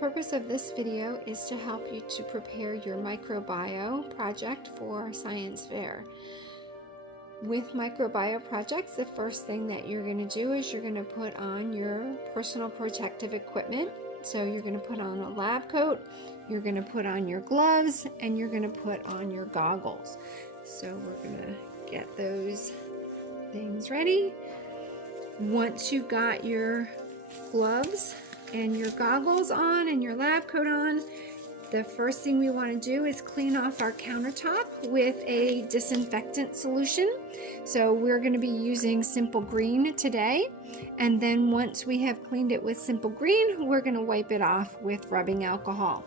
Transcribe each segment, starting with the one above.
purpose of this video is to help you to prepare your microbio project for science fair. With microbio projects, the first thing that you're going to do is you're going to put on your personal protective equipment. So you're going to put on a lab coat, you're going to put on your gloves, and you're going to put on your goggles. So we're going to get those things ready. Once you've got your gloves and your goggles on and your lab coat on, the first thing we want to do is clean off our countertop with a disinfectant solution. So we're going to be using Simple Green today, and then once we have cleaned it with Simple Green, we're going to wipe it off with rubbing alcohol.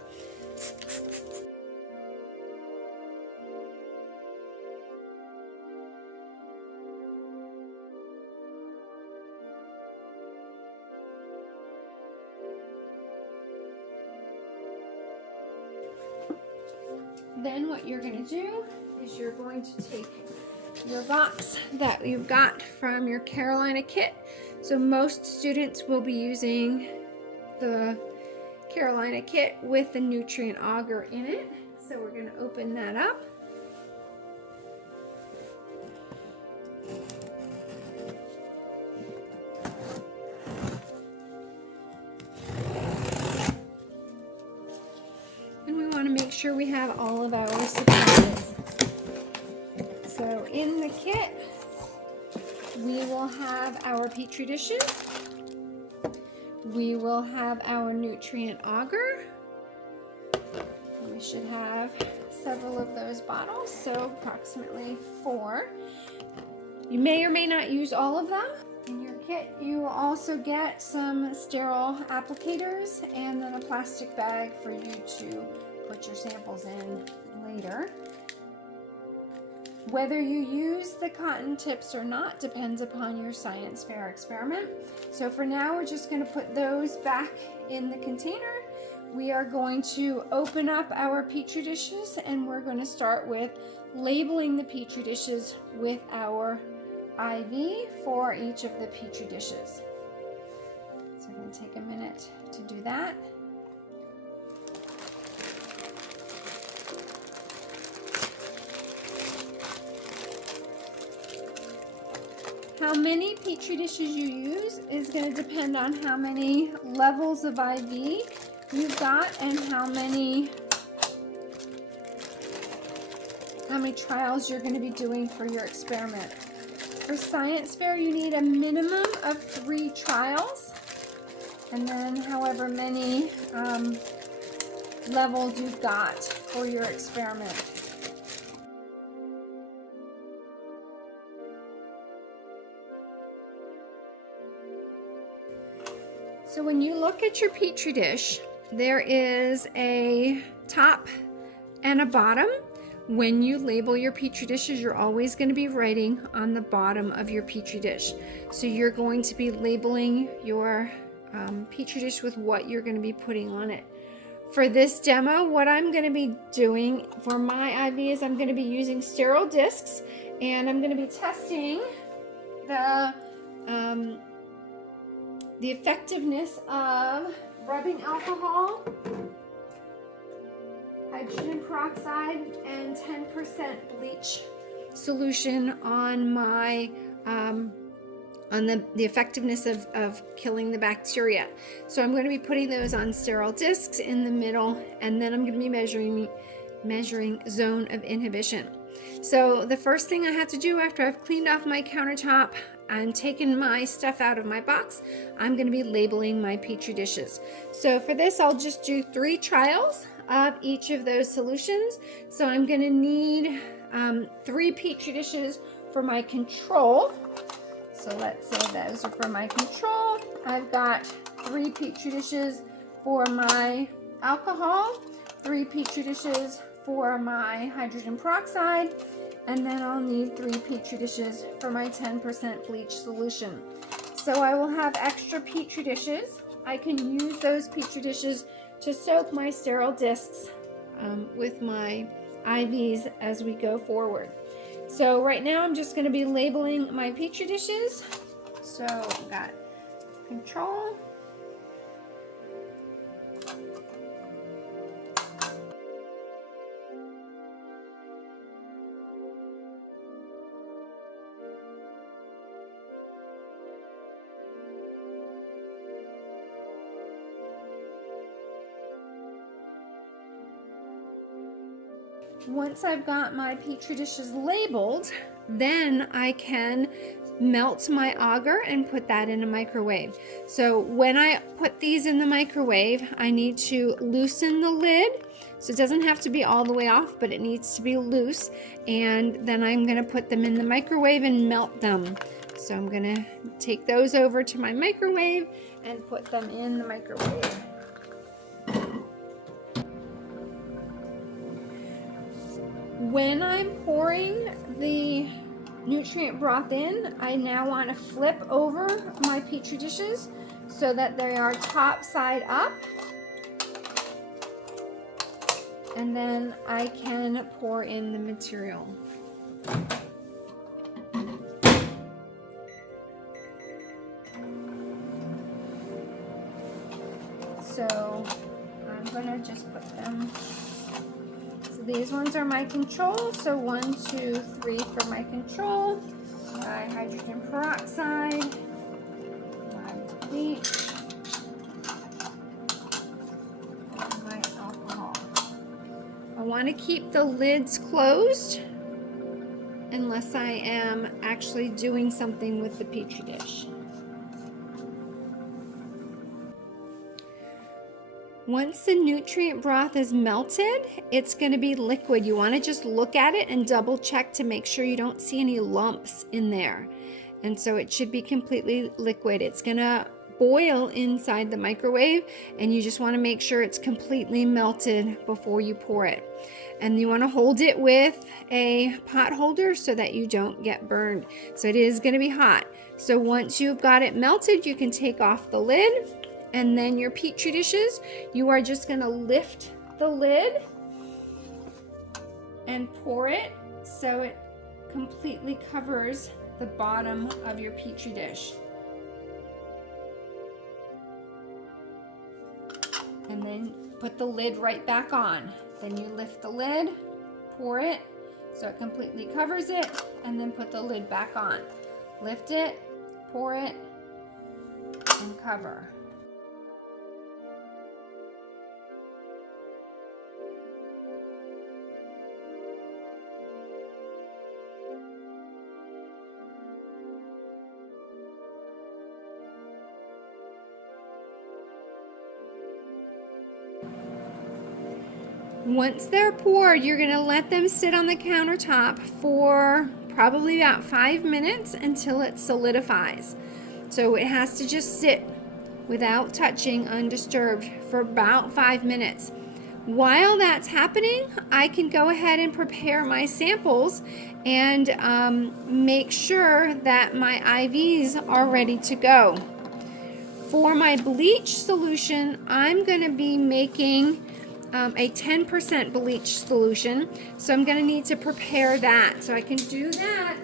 Then what you're going to do is you're going to take your box that you've got from your Carolina kit. So most students will be using the Carolina kit with the nutrient auger in it. So we're going to open that up. To make sure we have all of our supplies. So in the kit, we will have our petri dishes. We will have our nutrient auger. We should have several of those bottles, so approximately 4. You may or may not use all of them. In your kit, you will also get some sterile applicators and then a plastic bag for you to put your samples in later. Whether you use the cotton tips or not depends upon your science fair experiment. So for now, we're just going to put those back in the container. We are going to open up our petri dishes, and we're going to start with labeling the petri dishes with our IV for each of the petri dishes. So I'm going to take a minute to do that. How many petri dishes you use is going to depend on how many levels of IV you've got and how many trials you're going to be doing for your experiment. For science fair, you need a minimum of 3 trials, and then however many levels you've got for your experiment. So when you look at your petri dish, there is a top and a bottom. When you label your petri dishes, you're always going to be writing on the bottom of your petri dish. So you're going to be labeling your petri dish with what you're going to be putting on it. For this demo, what I'm going to be doing for my IV is I'm going to be using sterile discs, and I'm going to be testing the effectiveness of rubbing alcohol, hydrogen peroxide, and 10% bleach solution on my the effectiveness of killing the bacteria. So I'm going to be putting those on sterile discs in the middle, and then I'm going to be measuring zone of inhibition. So the first thing I have to do after I've cleaned off my countertop and taken my stuff out of my box, I'm going to be labeling my petri dishes. So for this, I'll just do 3 trials of each of those solutions. So I'm going to need 3 petri dishes for my control. So let's say those are for my control. I've got 3 petri dishes for my alcohol, 3 petri dishes for my hydrogen peroxide, and then I'll need 3 petri dishes for my 10% bleach solution. So I will have extra petri dishes. I can use those petri dishes to soak my sterile discs with my IVs as we go forward. So right now I'm just going to be labeling my petri dishes. So I've got control, Once I've got my Petri dishes labeled, then I can melt my agar and put that in a microwave. So when I put these in the microwave, I need to loosen the lid. So it doesn't have to be all the way off, but it needs to be loose. And then I'm gonna put them in the microwave and melt them. So I'm gonna take those over to my microwave and put them in the microwave. When I'm pouring the nutrient broth in, I now want to flip over my Petri dishes so that they are top side up, and then I can pour in the material. So I'm gonna just put them. These ones are my control, so 1, 2, 3 for my control, my hydrogen peroxide, my bleach, and my alcohol. I want to keep the lids closed unless I am actually doing something with the Petri dish. Once the nutrient broth is melted, it's going to be liquid. You want to just look at it and double check to make sure you don't see any lumps in there. And so it should be completely liquid. It's going to boil inside the microwave, and you just want to make sure it's completely melted before you pour it. And you want to hold it with a pot holder so that you don't get burned. So it is going to be hot. So once you've got it melted, you can take off the lid. And then your Petri dishes, you are just gonna lift the lid and pour it so it completely covers the bottom of your Petri dish. And then put the lid right back on. Then you lift the lid, pour it so it completely covers it, and then put the lid back on. Lift it, pour it, and cover. Once they're poured, you're going to let them sit on the countertop for probably about 5 minutes until it solidifies. So it has to just sit without touching, undisturbed, for about 5 minutes. While that's happening, I can go ahead and prepare my samples and make sure that my IVs are ready to go. For my bleach solution, I'm going to be making a 10% bleach solution, so I'm going to need to prepare that. So I can do that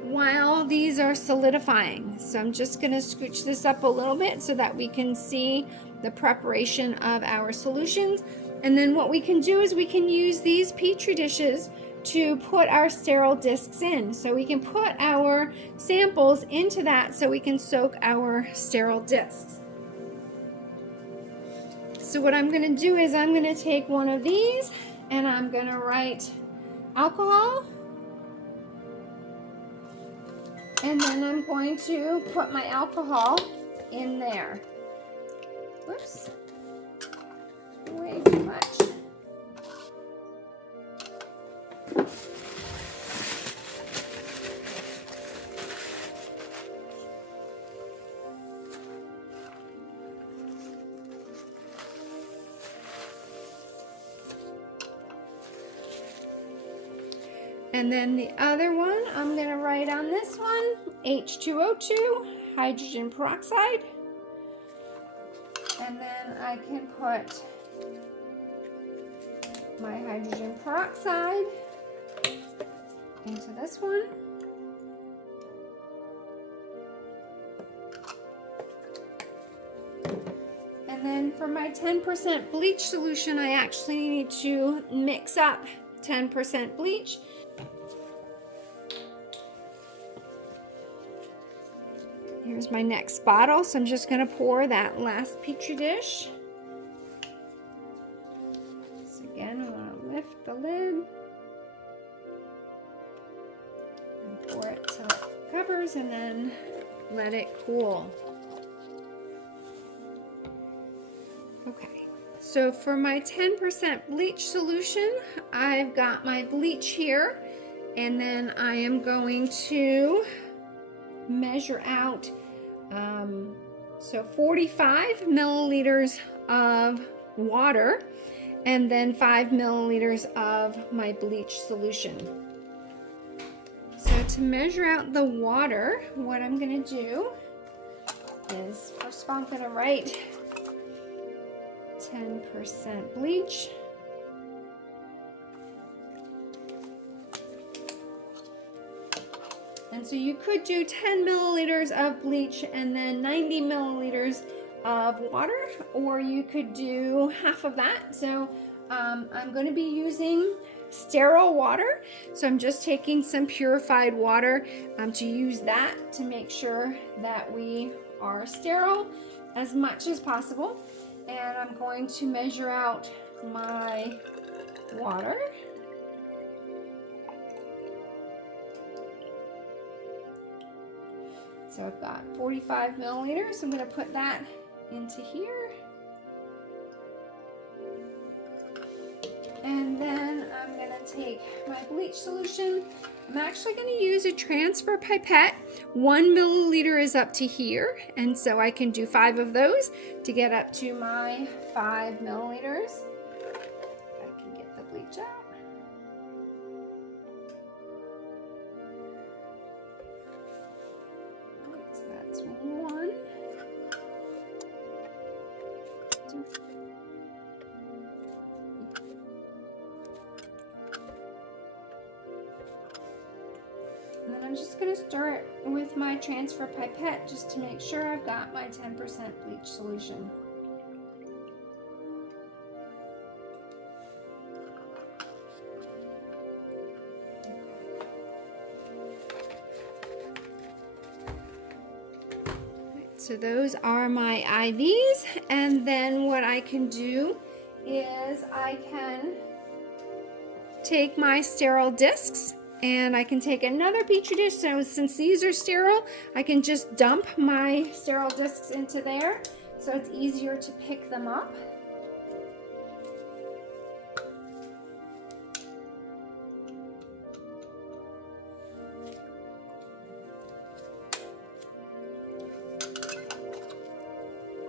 while these are solidifying. So I'm just going to scooch this up a little bit so that we can see the preparation of our solutions. And then what we can do is we can use these Petri dishes to put our sterile discs in. So we can put our samples into that so we can soak our sterile discs. So what I'm going to do is I'm going to take one of these and I'm going to write alcohol, and then I'm going to put my alcohol in there. Whoops, way too much. And then the other one, I'm going to write on this one, H2O2, hydrogen peroxide. And then I can put my hydrogen peroxide into this one. And then for my 10% bleach solution, I actually need to mix up 10% bleach. Here's my next bottle, so I'm just going to pour that last Petri dish. So again, lift the lid and pour it till it covers, and then let it cool. Okay, so for my 10% bleach solution, I've got my bleach here, and then I am going to measure out so 45 milliliters of water, and then 5 milliliters of my bleach solution. So to measure out the water, what I'm going to do is, first of all, I'm going to write 10% bleach. And so you could do 10 milliliters of bleach and then 90 milliliters of water, or you could do half of that. So I'm going to be using sterile water. So I'm just taking some purified water to use that to make sure that we are sterile as much as possible. And I'm going to measure out my water. So I've got 45 milliliters. I'm going to put that into here. And then I'm going to take my bleach solution. I'm actually going to use a transfer pipette. 1 milliliter is up to here, and so I can do 5 of those to get up to my 5 milliliters. I can get the bleach out. So that's 1, 2. And then I'm just going to stir it with my transfer pipette just to make sure I've got my 10% bleach solution. So those are my IVs, and then what I can do is I can take my sterile discs, and I can take another petri dish. So since these are sterile, I can just dump my sterile discs into there, so it's easier to pick them up.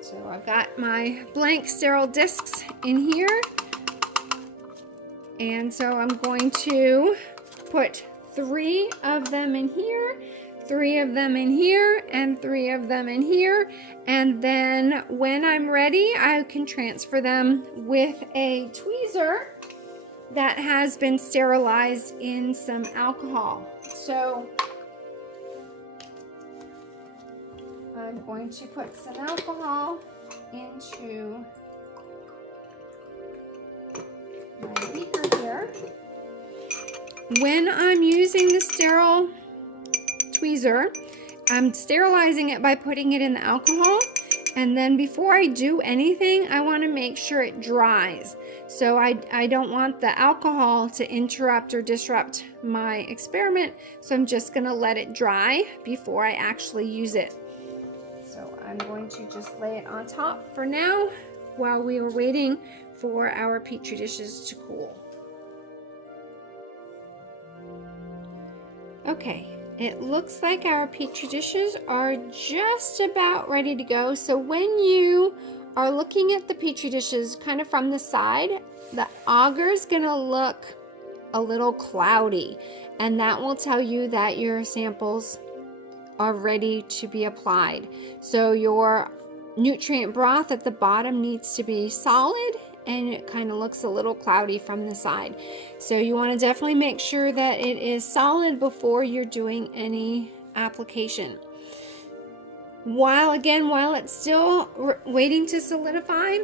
So I've got my blank sterile discs in here, and so I'm going to put 3 of them in here, 3 of them in here, and 3 of them in here, and then when I'm ready, I can transfer them with a tweezer that has been sterilized in some alcohol. So I'm going to put some alcohol into my beaker here. When I'm using the sterile tweezer, I'm sterilizing it by putting it in the alcohol, and then before I do anything, I want to make sure it dries. So I don't want the alcohol to interrupt or disrupt my experiment, so I'm just going to let it dry before I actually use it. So I'm going to just lay it on top for now while we are waiting for our petri dishes to cool. Okay, it looks like our petri dishes are just about ready to go. So when you are looking at the petri dishes kind of from the side, the agar is going to look a little cloudy, and that will tell you that your samples are ready to be applied. So your nutrient broth at the bottom needs to be solid, and it kind of looks a little cloudy from the side. So you want to definitely make sure that it is solid before you're doing any application. While it's still waiting to solidify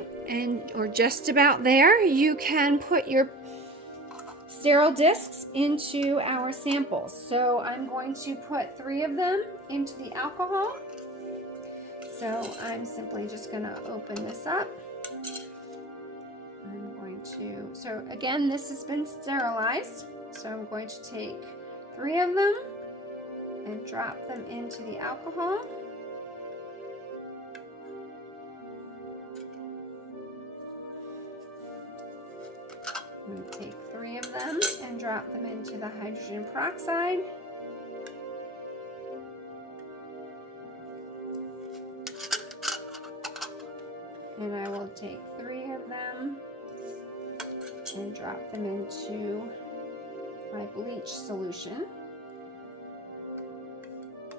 or just about there, you can put your sterile discs into our samples. So I'm going to put 3 of them into the alcohol. So I'm simply just going to open this up. I'm going so again, this has been sterilized. So I'm going to take 3 of them and drop them into the alcohol. I'm going to take 3 of them and drop them into the hydrogen peroxide. And I will take 3 of them and drop them into my bleach solution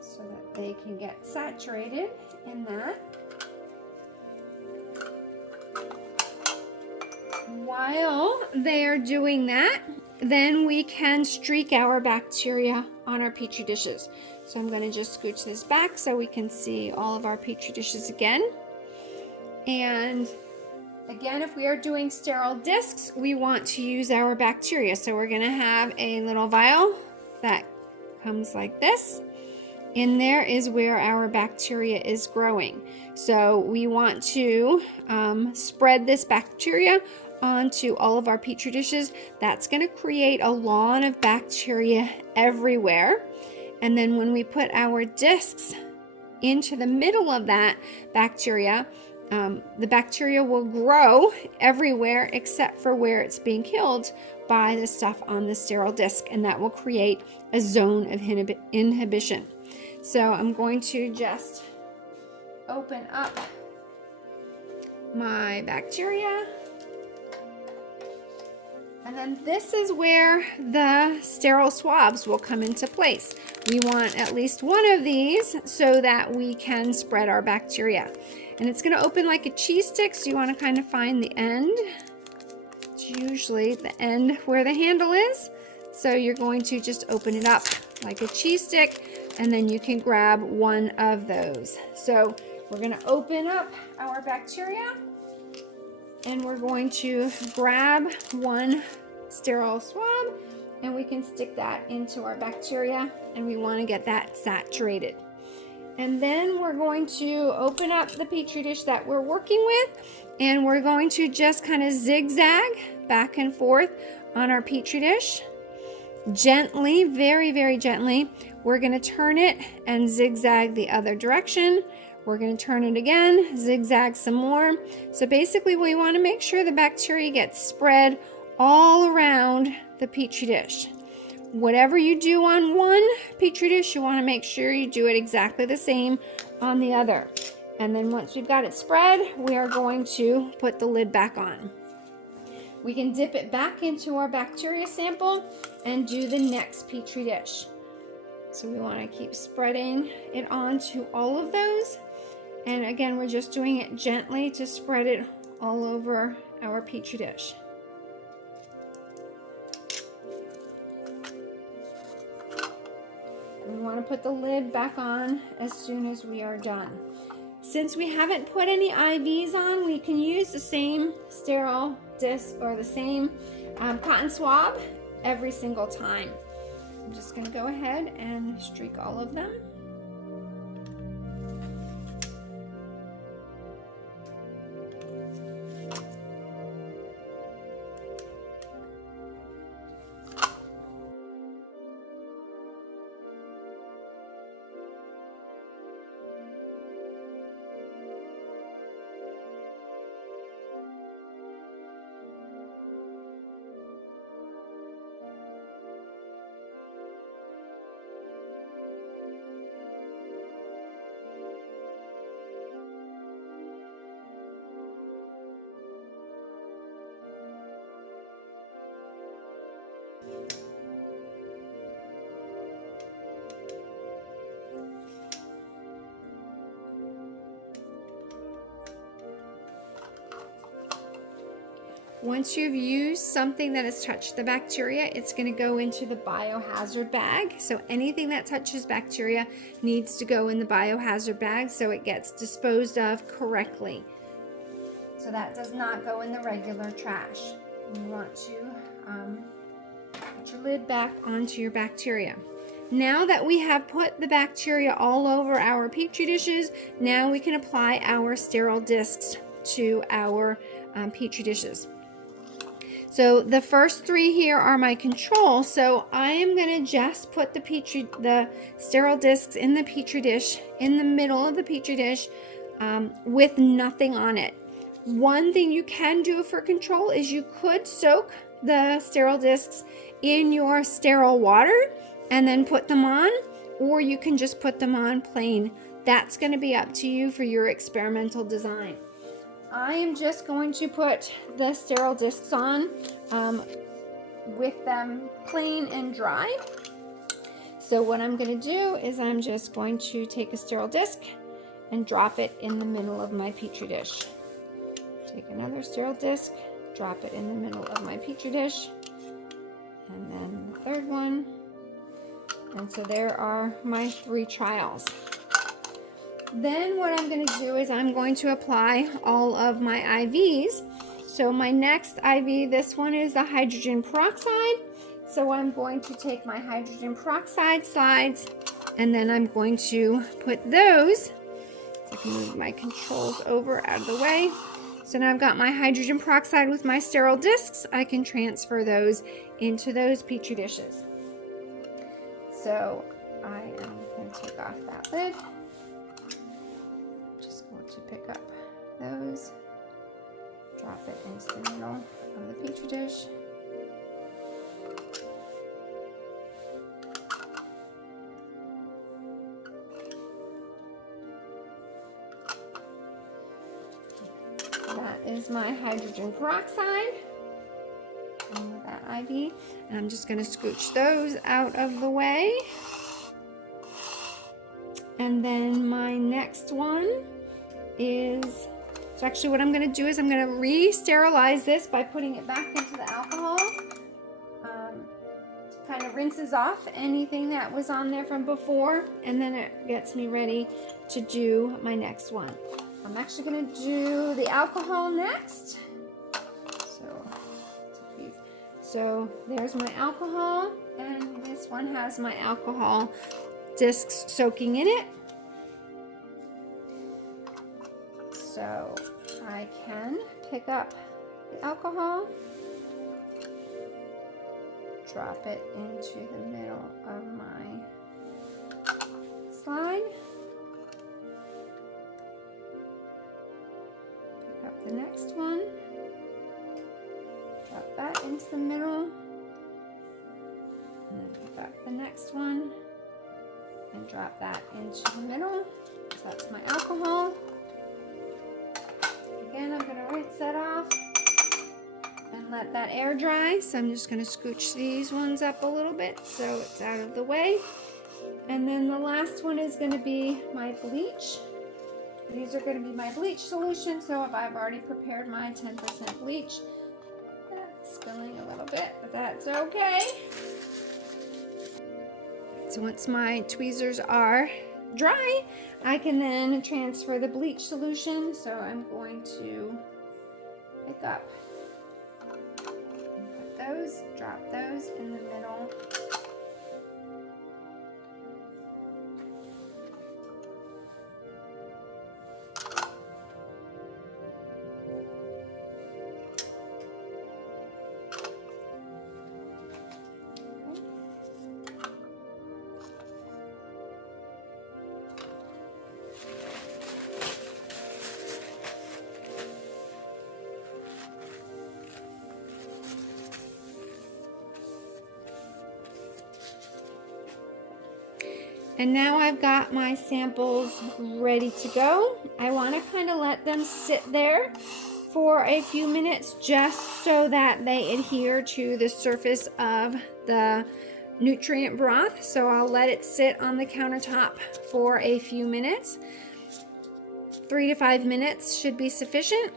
so that they can get saturated in that. While they are doing that, then we can streak our bacteria on our petri dishes. So I'm going to just scooch this back so we can see all of our petri dishes again. And again, if we are doing sterile discs, we want to use our bacteria. So we're going to have a little vial that comes like this. In there is where our bacteria is growing. So we want to spread this bacteria onto all of our petri dishes. That's going to create a lawn of bacteria everywhere. And then when we put our discs into the middle of that bacteria, the bacteria will grow everywhere except for where it's being killed by the stuff on the sterile disc, and that will create a zone of inhibition. So I'm going to just open up my bacteria. And then this is where the sterile swabs will come into place. We want at least one of these so that we can spread our bacteria. And it's going to open like a cheese stick, so you want to kind of find the end. It's usually the end where the handle is. So you're going to just open it up like a cheese stick, and then you can grab one of those. So we're going to open up our bacteria, and we're going to grab one sterile swab, and we can stick that into our bacteria, and we want to get that saturated. And then we're going to open up the petri dish that we're working with, and we're going to just kind of zigzag back and forth on our petri dish. Gently, very, very gently, we're going to turn it and zigzag the other direction. We're going to turn it again, zigzag some more. So basically we want to make sure the bacteria gets spread all around the petri dish. Whatever you do on one petri dish, you want to make sure you do it exactly the same on the other. And then once we've got it spread, we are going to put the lid back on. We can dip it back into our bacteria sample and do the next petri dish. So we want to keep spreading it onto all of those. And again, we're just doing it gently to spread it all over our petri dish. We want to put the lid back on as soon as we are done. Since we haven't put any IVs on, we can use the same sterile disc or the same cotton swab every single time. I'm just going to go ahead and streak all of them. Once you've used something that has touched the bacteria, it's going to go into the biohazard bag. So anything that touches bacteria needs to go in the biohazard bag so it gets disposed of correctly. So that does not go in the regular trash. You want to put your lid back onto your bacteria. Now that we have put the bacteria all over our petri dishes, now we can apply our sterile discs to our petri dishes. So the first 3 here are my control. So I am going to just put the sterile discs in the petri dish, in the middle of the petri dish, with nothing on it. One thing you can do for control is you could soak the sterile discs in your sterile water and then put them on, or you can just put them on plain. That's going to be up to you for your experimental design. I am just going to put the sterile discs on with them plain and dry. So what I'm going to do is I'm just going to take a sterile disc and drop it in the middle of my petri dish. Take another sterile disc, drop it in the middle of my petri dish, and then the third one. And so there are my 3 trials. Then what I'm going to do is I'm going to apply all of my IVs. So my next IV, this one is the hydrogen peroxide. So I'm going to take my hydrogen peroxide slides, and then I'm going to put those, so I can move my controls over out of the way. So now I've got my hydrogen peroxide with my sterile discs. I can transfer those into those petri dishes. So I am going to take off that lid. To pick up those, drop it into the middle of the petri dish. That is my hydrogen peroxide and that IV, and I'm just going to scooch those out of the way. And then my next one is, so actually what I'm going to do is I'm going to re-sterilize this by putting it back into the alcohol. Kind of rinses off anything that was on there from before, and then it gets me ready to do my next one. I'm actually going to do the alcohol next. So there's my alcohol, and this one has my alcohol discs soaking in it. So I can pick up the alcohol, drop it into the middle of my slide, pick up the next one, drop that into the middle, and then pick up the next one and drop that into the middle. So that's my alcohol. Again, I'm going to rinse that off and let that air dry. So I'm just going to scooch these ones up a little bit so it's out of the way. And then the last one is going to be my bleach. These are going to be my bleach solution. So if I've already prepared my 10% bleach, that's spilling a little bit, but that's okay. So once my tweezers are dry, I can then transfer the bleach solution. So I'm going to pick up, put those, drop those in the middle. And now I've got my samples ready to go. I want to kind of let them sit there for a few minutes just so that they adhere to the surface of the nutrient broth. So I'll let it sit on the countertop for a few minutes. 3 to 5 minutes should be sufficient.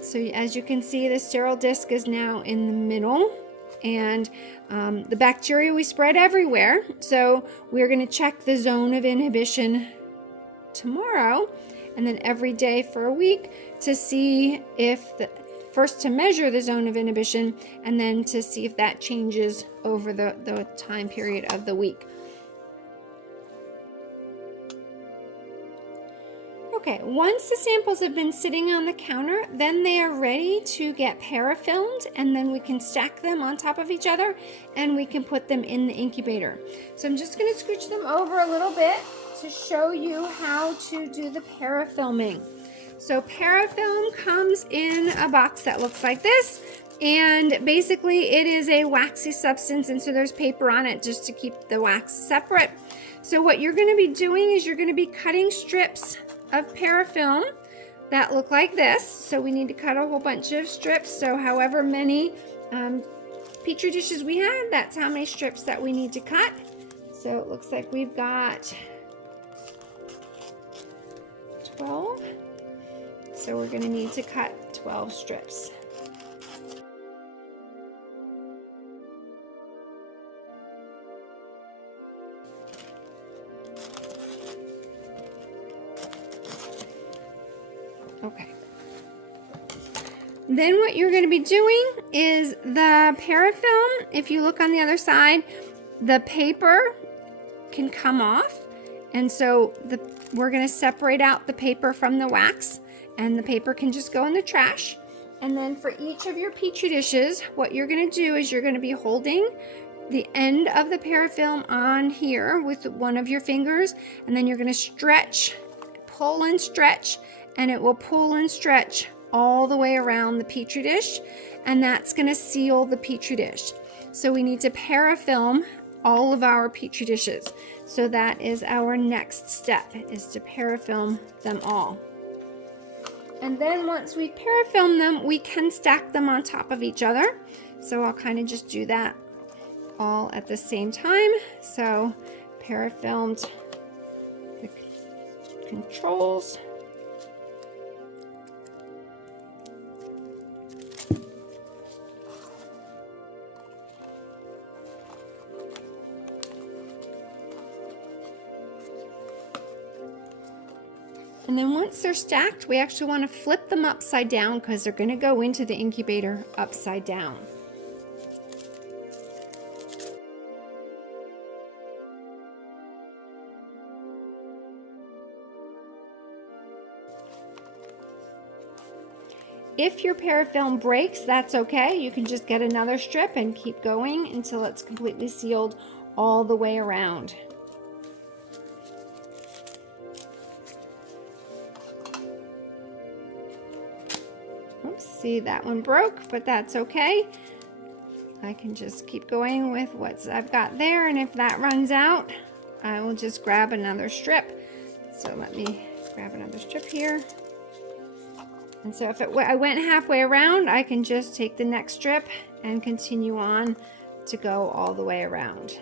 So as you can see, the sterile disc is now in the middle. And the bacteria we spread everywhere. So we're going to check the zone of inhibition tomorrow and then every day for a week to see if, first to measure the zone of inhibition and then to see if that changes over the time period of the week. Okay, once the samples have been sitting on the counter, then they are ready to get parafilmed, and then we can stack them on top of each other and we can put them in the incubator. So I'm just going to scooch them over a little bit to show you how to do the parafilming. So parafilm comes in a box that looks like this, and basically it is a waxy substance, and so there's paper on it just to keep the wax separate. So what you're going to be doing is you're going to be cutting strips of parafilm that look like this. So we need to cut a whole bunch of strips. So however many petri dishes we have, that's how many strips that we need to cut. So it looks like we've got 12. So we're going to need to cut 12 strips. Okay. Then what you're going to be doing is the parafilm, if you look on the other side, the paper can come off. And so we're going to separate out the paper from the wax, and the paper can just go in the trash. And then for each of your petri dishes, what you're going to do is you're going to be holding the end of the parafilm on here with one of your fingers, and then you're going to stretch, pull and stretch, and it will pull and stretch all the way around the petri dish, and that's going to seal the petri dish. So we need to parafilm all of our petri dishes. So that is our next step, is to parafilm them all. And then once we parafilm them, we can stack them on top of each other. So I'll kind of just do that all at the same time. So parafilmed the controls. And then once they're stacked, we actually want to flip them upside down because they're going to go into the incubator upside down. If your parafilm breaks, that's okay. You can just get another strip and keep going until it's completely sealed all the way around. Oops, see, that one broke, but that's okay. I can just keep going with what I've got there, and if that runs out, I will just grab another strip. So let me grab another strip here. And so if I went halfway around, I can just take the next strip and continue on to go all the way around.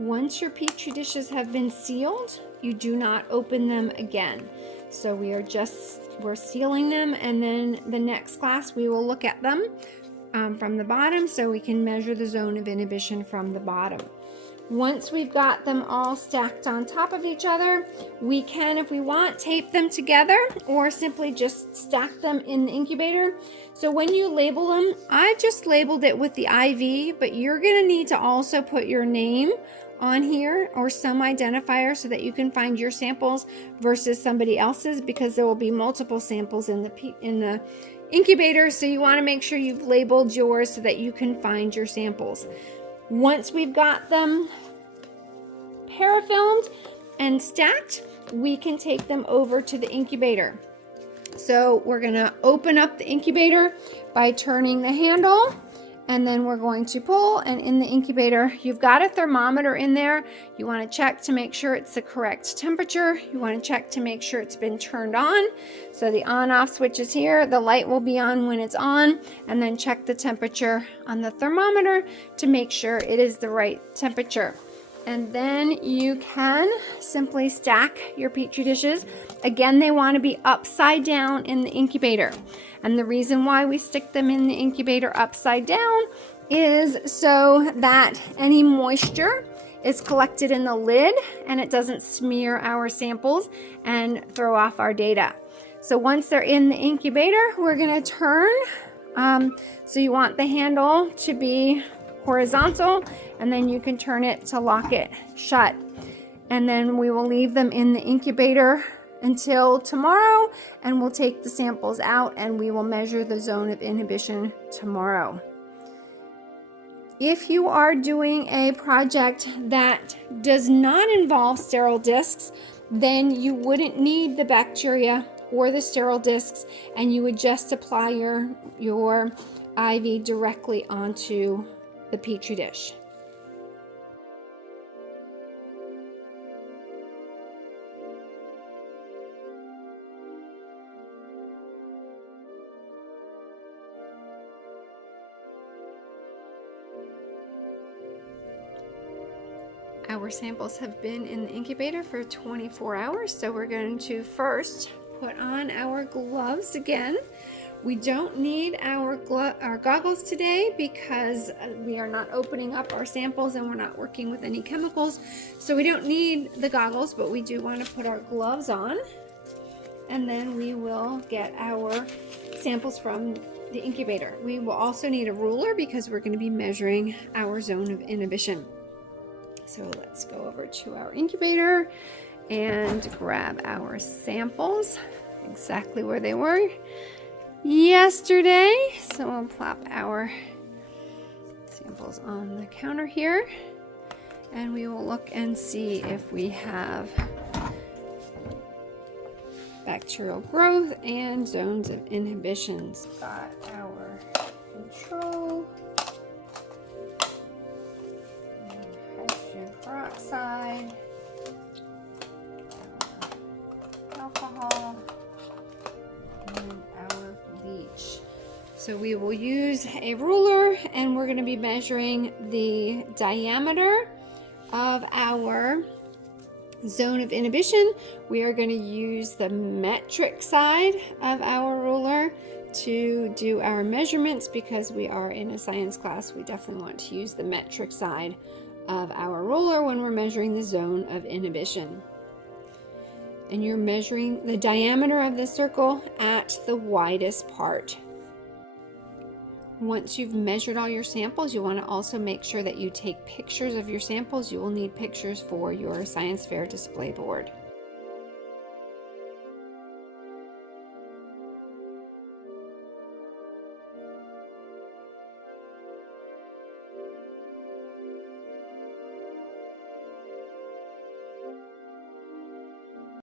Once your petri dishes have been sealed, you do not open them again. So we're sealing them, and then the next class we will look at them from the bottom so we can measure the zone of inhibition from the bottom. Once we've got them all stacked on top of each other, we can, if we want, tape them together or simply just stack them in the incubator. So when you label them, I've just labeled it with the IV, but you're going to need to also put your name on here or some identifier so that you can find your samples versus somebody else's, because there will be multiple samples in the incubator. So you want to make sure you've labeled yours so that you can find your samples. Once we've got them parafilmed and stacked, we can take them over to the incubator. So we're going to open up the incubator by turning the handle, and then we're going to pull, and in the incubator, you've got a thermometer in there. You want to check to make sure it's the correct temperature. You want to check to make sure it's been turned on. So the on-off switch is here. The light will be on when it's on, and then check the temperature on the thermometer to make sure it is the right temperature. And then you can simply stack your petri dishes. Again, they want to be upside down in the incubator. And the reason why we stick them in the incubator upside down is so that any moisture is collected in the lid and it doesn't smear our samples and throw off our data. So once they're in the incubator, we're going to turn. So you want the handle to be horizontal, and then you can turn it to lock it shut. And then we will leave them in the incubator until tomorrow, and we'll take the samples out and we will measure the zone of inhibition tomorrow. If you are doing a project that does not involve sterile discs, then you wouldn't need the bacteria or the sterile discs, and you would just apply your IV directly onto the Petri dish. Our samples have been in the incubator for 24 hours, so we're going to first put on our gloves again. We don't need our goggles today because we are not opening up our samples and we're not working with any chemicals, so we don't need the goggles, but we do want to put our gloves on, and then we will get our samples from the incubator. We will also need a ruler because we're going to be measuring our zone of inhibition. So let's go over to our incubator and grab our samples exactly where they were yesterday. So we'll plop our samples on the counter here, and we will look and see if we have bacterial growth and zones of inhibitions. Got our control, hydrogen peroxide, alcohol, and our bleach. So we will use a ruler, and we're going to be measuring the diameter of our zone of inhibition. We are going to use the metric side of our ruler to do our measurements because we are in a science class. We definitely want to use the metric side of our ruler when we're measuring the zone of inhibition. And you're measuring the diameter of the circle at the widest part. Once you've measured all your samples, you want to also make sure that you take pictures of your samples. You will need pictures for your science fair display board.